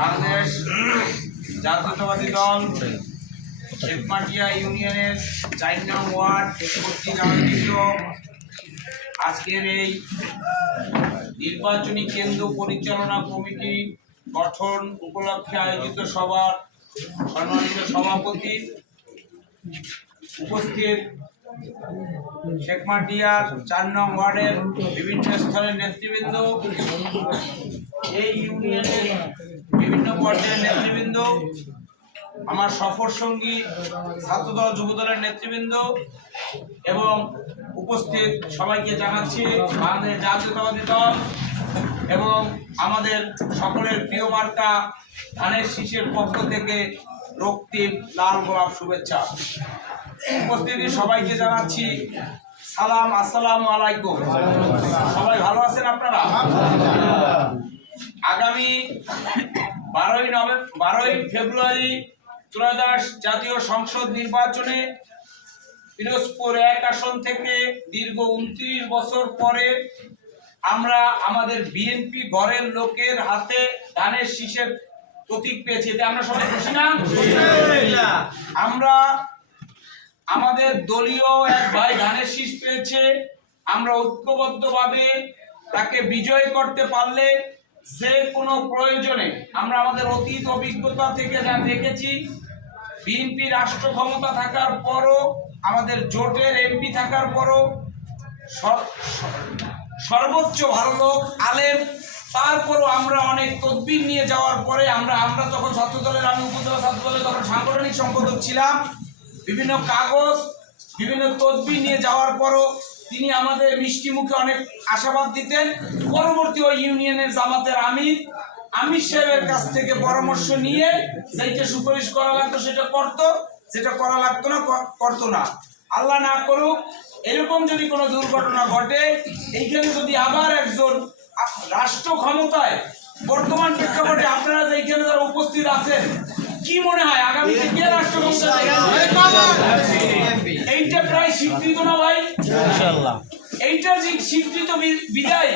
বাংলাদেশ জাতীয়তাবাদী দল শেখমাটিয়া ইউনিয়নের ৪ নং ওয়ার্ড কর্তৃক আয়োজিত আজকের এই নির্বাচনী কেন্দ্র পরিচালনা কমিটি গঠন উপলক্ষে আয়োজিত সভার সম্মানিত সভাপতি, উপস্থিত শেখমাটিয়ার ৪ নং ওয়ার্ডের বিভিন্ন স্তরের নেতৃবৃন্দ, এই ইউনিয়নের বিভিন্ন পর্যায়ের নেতৃবৃন্দ, আমার সফর সঙ্গী ছাত্রদল যুবদলের নেতৃবৃন্দ এবং উপস্থিত সবাইকে জানাচ্ছি বাংলাদেশ জাতীয়তাবাদী দল এবং আমাদের সকলের প্রিয় মার্কা ধানের শীষের পক্ষ থেকে রক্তিম লাল গোলাপ শুভেচ্ছা। উপস্থিতি সবাইকে জানাচ্ছি সালাম, আসসালামু আলাইকুম। সবাই ভালো আছেন আপনারা? আগামী 12ই ফেব্রুয়ারি ত্রয়োদশ জাতীয় সংসদ নির্বাচনে পিরোজপুর ১ আসন থেকে দীর্ঘ ২৯ বছর পরে আমরা আমাদের বিএনপি ঘরের লোকের হাতে ধানের শীষের প্রতীক পেয়েছি। এতে আমরা সবাই খুশি না? আমরা আমাদের দলীয় এক ভাই ধানের শীষ পেয়েছে, আমরা ঐক্যবদ্ধভাবে তাকে বিজয় করতে পারলে যে কোনো প্রয়োজনে আমরা আমাদের অতীত অভিজ্ঞতা থেকে যা দেখেছি, বিএনপি রাষ্ট্র ক্ষমতা থাকার পরও, আমাদের জোটের এমপি থাকার পরও সর্বোচ্চ ভালো লোক আলেম, তারপরও আমরা অনেক তদবির নিয়ে যাওয়ার পরে আমরা যখন ছাত্রদলের, আমি উপজেলা ছাত্রদলের তখন সাংগঠনিক সম্পাদক ছিলাম, বিভিন্ন কাগজ বিভিন্ন তদবির নিয়ে যাওয়ার পরও তিনি আমাদের মিষ্টি মুখে অনেক আশাবাদ দিতেন। পরবর্তী ওই ইউনিয়নের জামাতের আমির সাহেবের কাছ থেকে পরামর্শ নিয়ে যেটা সুপারিশ করা লাগতো সেটা করতো, যেটা করা লাগতো না করতো না। আল্লাহ না করুক এরকম যদি কোনো দুর্ঘটনা ঘটে, এইখানে যদি আবার একজন রাষ্ট্র ক্ষমতায় বর্তমান প্রেক্ষাপটে আপনারা যে এইখানে যারা উপস্থিত আছেন, কি মনে হয় আগামীতে কে রাষ্ট্র ক্ষমতায়? এইটা প্রায় স্বীকৃত না ভাই? ইনশাআল্লাহ এইটা যে স্বীকৃত বিদায়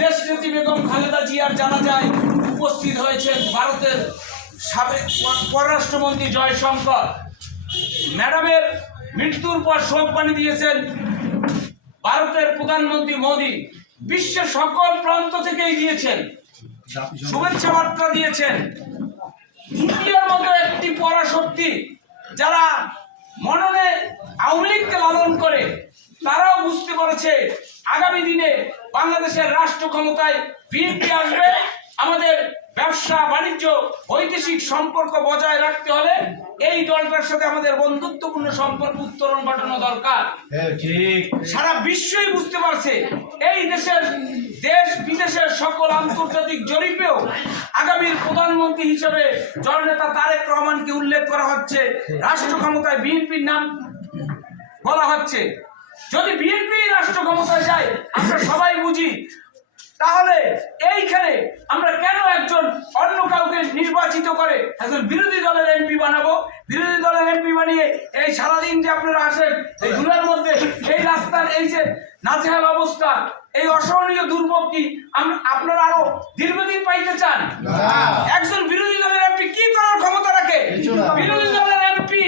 দেশ নেত্রী বেগম খালেদা জিয়ার জানাজায় উপস্থিত হয়েছেন ভারতের সাবেক পররাষ্ট্রমন্ত্রী জয়শঙ্কর। ম্যাডামের মৃত্যুর পর শোকবাণী দিয়েছেন ভারতের প্রধানমন্ত্রী মোদী। বিশ্বের সকল প্রান্ত থেকেই দিয়েছেন, শুভেচ্ছা বার্তা দিয়েছেন। ইন্ডিয়ার মতো একটি পরাশক্তি যারা মননে আওয়ামী লীগকে লালন করে, তারাও বুঝতে পারছে আগামী দিনে বাংলাদেশের রাষ্ট্র ক্ষমতায় বিএনপি আসবে। আমাদের ব্যবসা বাণিজ্য বৈদেশিক সম্পর্ক বজায় রাখতে হলে এই দলটার সাথে আমাদের বন্ধুত্বপূর্ণ সম্পর্ক উত্তরণ ঘটানো দরকার। সারা বিশ্বই বুঝতে পারছে, এই দেশের দেশ বিদেশের সকল আন্তর্জাতিক জরিপেও আগামীর প্রধানমন্ত্রী হিসেবে জননেতা তারেক রহমানকে উল্লেখ করা হচ্ছে, রাষ্ট্র ক্ষমতায় বিএনপির নাম বলা হচ্ছে। যদি বিএনপি রাষ্ট্র ক্ষমতায় যায় আমরা সবাই বুঝি, তাহলে এইখানে আমরা কেন একজন অন্য কাউকে নির্বাচিত করে একজন বিরোধী দলের এমপি বানাবো? বিরোধী দলের এমপি বানিয়ে এই সারাদিন যে আপনারা আসেন এই ধুলার মধ্যে, এই রাস্তার এই যে নাজেহাল অবস্থা, এই অসহনীয় দুর্ভোগ কি আপনারা আরো দীর্ঘদিন পাইতে চান? একজন বিরোধী দলের এমপি কি করার ক্ষমতা রাখে? বিরোধী দলের এমপি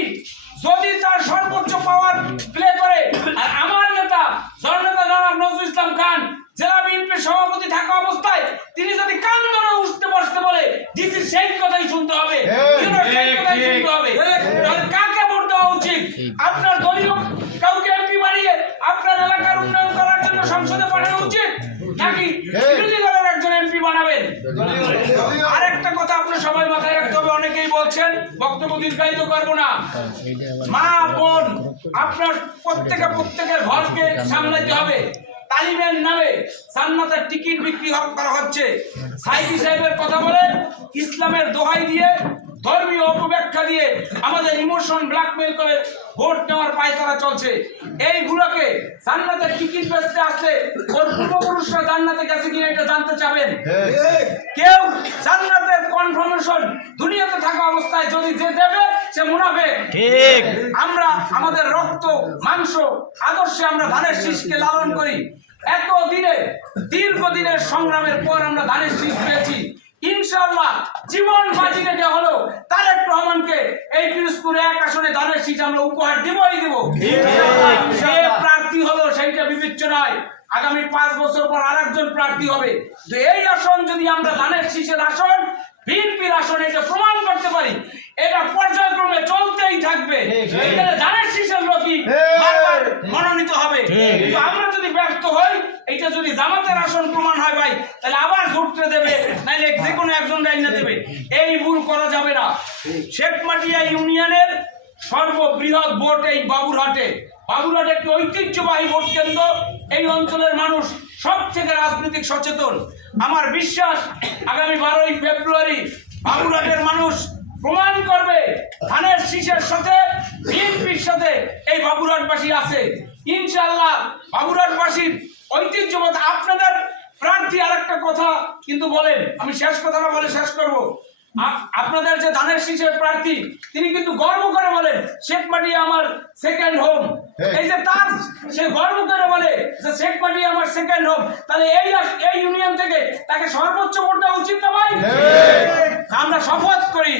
যদি তার সর্বোচ্চ পাওয়ার প্লে করে, আর আমার নেতা জননেতা জনাব নজরুল ইসলাম খান জেলা বিএনপির সভাপতি থাকা অবস্থায় তিনি যদি কান ধরে উঠতে বসতে বলে, ডিসির সেই কথাই শুনতে হবে, তাহলে কাকে ভোট দেওয়া উচিত? আপনার দলীয় কাউকে এমপি বানিয়ে আপনার এলাকার উন্নয়ন করার জন্য সংসদে পাঠানো উচিত, নাকি বিরোধী দলের একজন এমপি বানাবেন? আরেকটা কথা আপনার সবাই মাথায় রাখতে হবে, অনেকেই বলছেন, বক্তব্য দীর্ঘায়িত করবো না, মা বোন আপনার প্রত্যেকের ঘরকে সামলাতে হবে। তালিমের নামে জান্নাতের টিকিট বিক্রি করা হচ্ছে। সাইদি সাহেবের কথা বলে, ইসলামের দোহাই দিয়ে, ধর্মীয় অপব্যাখ্যা দিয়ে আমাদের ইমোশন ব্ল্যাকমেল করে ভোট নেওয়ার পায়তারা চলছে। এইগুলোকে জান্নাতের টিকিট বেচতে আসলে ওর পূর্বপুরুষরা জান্নাতে গেছে কিনা এটা জানতে চাবেন। কেউ জান্নাতের কনফার্মেশন দুনিয়াতে থাকা অবস্থায় যদি যে দেবে সে মুনাফিক। ঠিক, আমরা আমাদের রক্ত মাংস আদর্শে আমরা ধানের শীষকে লালন করি। এত দিনে দীর্ঘদিনের সংগ্রামের পর আমরা ধানের শীষ পেয়েছি। ইনশাআল্লাহ জীবন বাজি রেখে হলো তারেক রহমানকে এই পিরোজপুর 1 আসনে ধানের শীষ আমরা উপহার দিবই দিব। সে প্রার্থী হলো সেইটা বিবেচ্য নয়, আগামী 5 বছর পর আরেকজন প্রার্থী হবে। তো এই আসন যদি আমরা ধানের শীষের আসন, বিএনপির আসন, এটা প্রমাণ করতে পারি, এটা পর্যায়ক্রমে চলতেই থাকবে। এখানে ধানের শীষের লোকই বারবার মনোনীত হবে। কিন্তু আমরা যদি ব্যর্থ হই, এটা যদি জামাতের আসন প্রমাণ হয় ভাই, তাহলে আবার ঘুরতে দেবে, নাইলে যে কোনো একজন রাইনা দেবে। এই ভুল করা যাবে না। শেখমাটিয়া ইউনিয়নের সর্ববৃহৎ ভোট এই বাবুরহাটে। বাবুরহাট একটি ঐতিহ্যবাহী ভোট কেন্দ্র। এই অঞ্চলের মানুষ সব থেকে রাজনৈতিক সচেতন। আমার বিশ্বাস আগামী 12ই ফেব্রুয়ারি বাবুরহাটের মানুষ প্রমাণ করবে ধানের শীষের সাথে বিএনপির সাথে এই বাবুরহাটবাসী আছে। ইনশাআল্লাহ বাবুরহাটবাসীর ঐতিহ্যবাদ আপনাদের প্রার্থী। আরেকটা কথা কিন্তু বলেন, আমি শেষ কথাটা বলে শেষ করব। আপনাদের যে ধানের শীষের প্রার্থী, তিনি কিন্তু গর্ব করে বলেন শেখমাটিয়া আমার সেকেন্ড হোম। এই যে তার সে গর্ব করে বলে যে শেখমাটিয়া আমার সেকেন্ড হোম, তাহলে এই ইউনিয়ন থেকে তাকে সর্বোচ্চ ভোট দেওয়া উচিত না ভাই? আমরা শপথ করি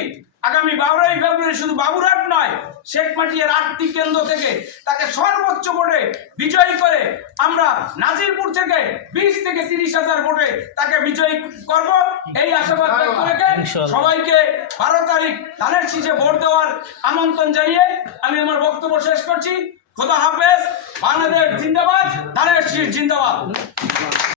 আগামী 12ই ফেব্রুয়ারি শুধু বাবুরহাট নয়, শেখমাটিয়ার 8টি কেন্দ্র থেকে তাকে সর্বোচ্চ ভোটে বিজয়ী করে আমরা নাজিরপুর থেকে 20 থেকে 30 হাজার ভোটে তাকে বিজয়ী করব। এই আশাবাদ ব্যক্ত রেখে সবাইকে 12 তারিখ ধানের শীষে ভোট দেওয়ার আমন্ত্রণ জানিয়ে আমি আমার বক্তব্য শেষ করছি। খোদা হাফেজ। বাংলাদেশ জিন্দাবাদ, ধানের শীষ জিন্দাবাদ।